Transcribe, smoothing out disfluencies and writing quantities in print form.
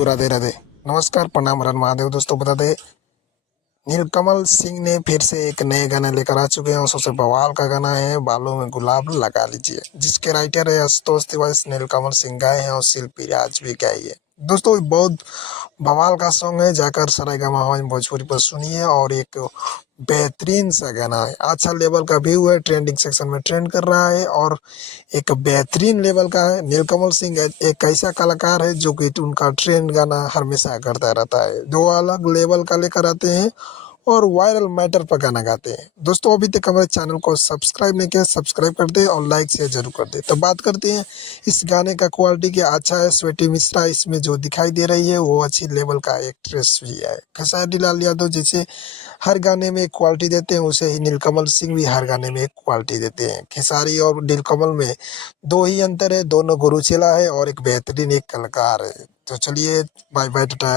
दोस्तों, राधे राधे। नमस्कार, प्रणाम, हर महादेव। दोस्तों बता दें, नीलकमल सिंह ने फिर से एक नए गाना लेकर आ चुके हैं और सबसे बवाल का गाना है बालों में गुलाब लगा लीजिए, जिसके राइटर है आशुतोष तिवारी। नीलकमल सिंह गाए हैं और शिल्पी राज भी गाई है। दोस्तों ये बहुत बवाल का सॉन्ग है, जाकर सारेगामा भोजपुरी पर सुनिए। और एक बेहतरीन सा गाना है, अच्छा लेवल का व्यू है, ट्रेंडिंग सेक्शन में ट्रेंड कर रहा है और एक बेहतरीन लेवल का है। नीलकमल सिंह एक ऐसा कलाकार है जो कि उनका ट्रेंड गाना हमेशा करता रहता है, जो अलग लेवल का लेकर आते हैं और वायरल मैटर पर गाना गाते हैं। दोस्तों अभी तक हमारे चैनल को सब्सक्राइब नहीं किया, सब्सक्राइब कर दे और लाइक शेयर जरूर कर दे। तो बात करते हैं इस गाने का क्वालिटी क्या अच्छा है। स्वीटी मिश्रा इसमें जो दिखाई दे रही है वो अच्छी लेवल का एक्ट्रेस भी है। खेसारी लाल यादव जैसे हर गाने में एक क्वालिटी देते हैं, उसे ही नीलकमल सिंह भी हर गाने में एक क्वालिटी देते हैं। खेसारी और नीलकमल में दो ही अंतर है, दोनों गुरु चेला है और एक बेहतरीन एक कलाकार है। तो चलिए, बाय बाय, टाटा।